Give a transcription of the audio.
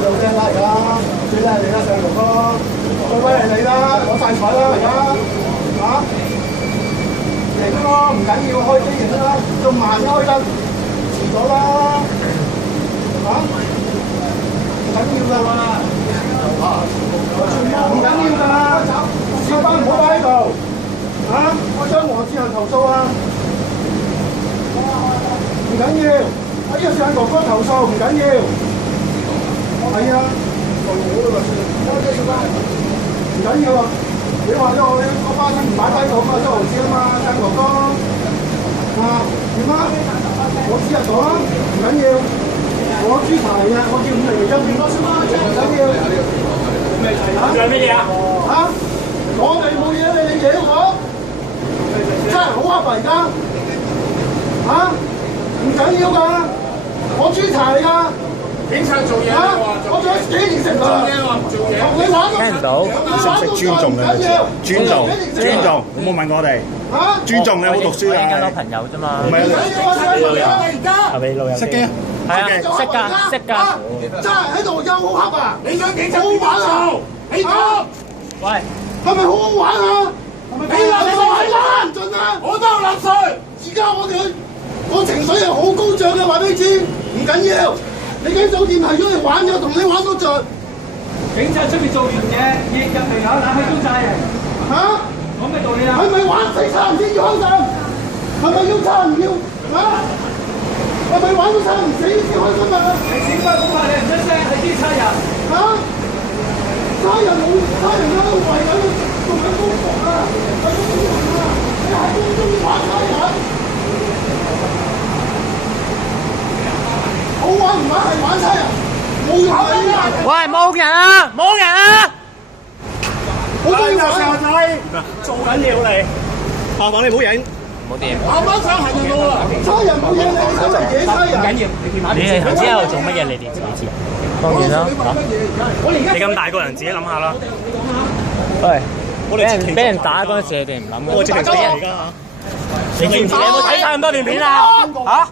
做聲啦，而家最叻你啦，細路哥，最威係你啦，攞晒彩啦，而家嚇贏咯，唔緊要，開機贏啦，仲慢開得遲咗啦，嚇唔緊要㗎嘛，唔緊要㗎，小班唔好擺喺度，嚇我將黃志恒投訴啊，唔緊要，我呢個上哥哥投訴唔緊要。係啊，做好啦唔緊要啊！你話咗我巴士唔擺低度啊嘛，周豪志啊嘛，張哥哥啊，點啊？我指日做啦，唔緊要。我豬排嚟嘅，我叫5厘1片多先啦，唔緊要。仲有咩嘢啊？嚇！我哋冇嘢，你惹我，真係好黑啊！而家嚇，唔緊要㗎，我豬柴嚟㗎。警察做嘢啊！我做咗幾年成啦，同你玩都聽唔到，識唔識尊重兩個字？尊重，尊重，有冇問過我哋？尊重你有冇讀書啊？交朋友啫嘛。唔係係咪路人？識嘅，係啊，識㗎，識㗎。真係喺度又好黑啊！你想警察好玩啊？你講，喂，係咪好好玩啊？係咪你垃圾係啦，唔盡啊！我都有納稅。而家我情緒係好高漲嘅，話俾你知，唔緊要。你間酒店係咗嚟玩嘅，同你玩到盡。警察出面做完嘢，入嚟有冷氣中晒人。嚇？講咩道理啊？係咪玩死差人先要開心？係咪要差唔要？嚇？係咪玩到差唔死先開心啊？你警察講話你唔出聲，係啲差人。嚇？差人冇差人喺度為緊做緊功課啊！係公務員啊！你係公中意玩差人？好玩唔玩係玩差人，冇用啊！喂，冇人啊，冇人啊！好中意玩做緊嘢你，麻煩你唔好影。冇掂。慢慢手行人路啊！差人冇嘢，你手嚟惹差人。你係頭先喺度做乜嘢？你哋自己知啊？當然啦。你咁大個人自己諗下啦。喂，俾人打嗰陣時，你哋唔諗嘅。我直情死人而家嚇。你知唔知？你有冇睇晒咁多段片啊？嚇？